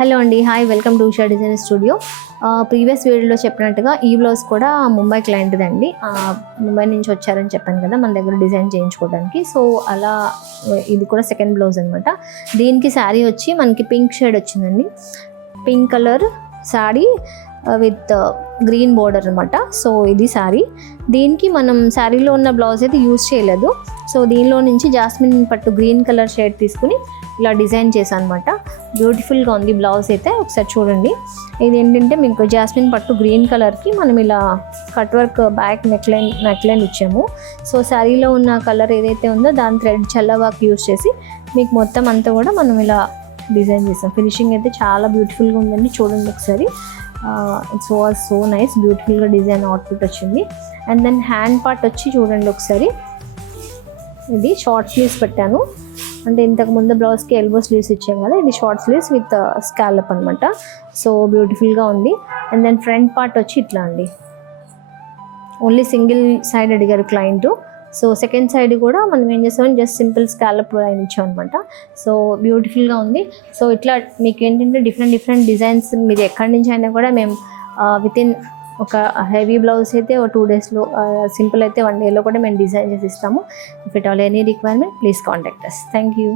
Hello అండి, hi, welcome to Usha design studio. Previous వీడియోలో చెప్పినట్టుగా ఈ బ్లౌజ్ కూడా ముంబై క్లయింట్ది అండి. ముంబై నుంచి వచ్చారని చెప్పాను కదా మన దగ్గర డిజైన్ చేయించుకోవడానికి. సో అలా ఇది కూడా సెకండ్ బ్లౌజ్ అనమాట. దీనికి శారీ వచ్చి మనకి పింక్ షేడ్ వచ్చిందండి. Pink colour sari with green border అనమాట. సో ఇది శారీ. దీనికి మనం శారీలో ఉన్న బ్లౌజ్ అయితే యూజ్ చేయలేదు. సో దీనిలో నుంచి జాస్మిన్ పట్టు గ్రీన్ కలర్ షేడ్ తీసుకుని ఇలా డిజైన్ చేశాను అనమాట. బ్యూటిఫుల్గా ఉంది బ్లౌజ్ అయితే, ఒకసారి చూడండి. ఇది ఏంటంటే మీకు జాస్మిన్ పట్టు గ్రీన్ కలర్కి మనం ఇలా కట్ వర్క్ బ్యాక్ నెక్లైన్ ఇచ్చాము. సో శారీలో ఉన్న కలర్ ఏదైతే ఉందో దాని థ్రెడ్ చల్లవాక్ యూజ్ చేసి మీకు మొత్తం అంతా కూడా మనం ఇలా డిజైన్ చేసాం. ఫినిషింగ్ అయితే చాలా బ్యూటిఫుల్గా ఉందండి, చూడండి ఒకసారి. ఇట్స్ వాజ్ సో నైస్, బ్యూటిఫుల్గా డిజైన్ అవుట్పుట్ వచ్చింది. అండ్ దెన్ హ్యాండ్ పార్ట్ వచ్చి చూడండి ఒకసారి. ఇది షార్ట్ స్లీవ్స్ పెట్టాను, అంటే ఇంతకు ముందు బ్లౌజ్కి ఎల్బో స్లీవ్స్ ఇచ్చాం కదా, ఇది షార్ట్ స్లీవ్స్ విత్ స్కాలప్ అనమాట. సో బ్యూటిఫుల్గా ఉంది. అండ్ దెన్ ఫ్రంట్ పార్ట్ వచ్చి ఇట్లా అండి, ఓన్లీ సింగిల్ సైడ్ అడిగారు క్లయింట్. సో సెకండ్ సైడ్ కూడా మనం ఏం చేస్తామని జస్ట్ సింపుల్ స్కాలప్ లైన్ ఇచ్చాం అనమాట. సో బ్యూటిఫుల్గా ఉంది. సో ఇట్లా మీకు ఏంటంటే డిఫరెంట్ డిజైన్స్ మీరు ఎక్కడి నుంచి అయినా కూడా మేము వితిన్ ఒక హెవీ బ్లౌజ్ అయితే ఒక 2 daysలో, సింపుల్ అయితే 1 dayలో కూడా మేము డిజైన్ చేసి ఇస్తాము. If it all any requirement please contact us. Thank you.